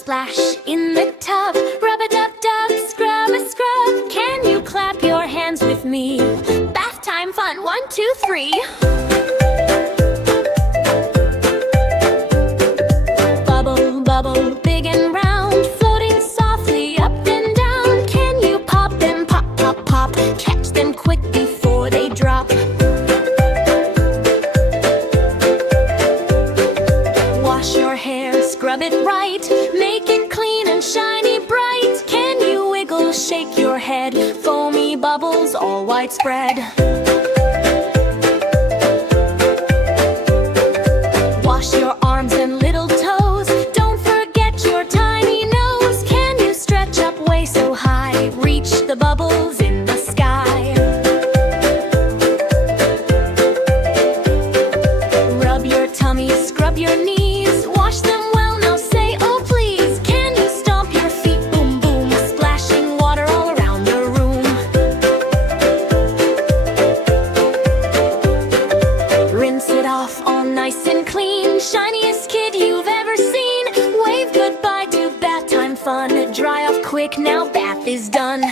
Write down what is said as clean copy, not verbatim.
splash in the tub. Rub-a-dub-dub, scrub-a-scrub. Can you clap your hands with me? Bath time fun, 1, 2, 3. Bubble, bubble, big and round, floating softly up and down. Can you pop them, pop, pop, pop? Catch them quick before they drop. Wash your hair, scrub it right, make it clean and shiny bright. Can you wiggle, shake your head? Foamy bubbles all widespread. Wash your arms and little toes. Don't forget your tiny nose. Can you stretch up way so high? Reach the bubbles in the sky. Rub your tummy, scrub your knees. Wash them well, now say oh please. Can you stomp your feet, boom boom, splashing water all around the room? Rinse it off all nice and clean. Shiniest kid you've ever seen. Wave goodbye to bath time fun. Dry off quick, now bath is done.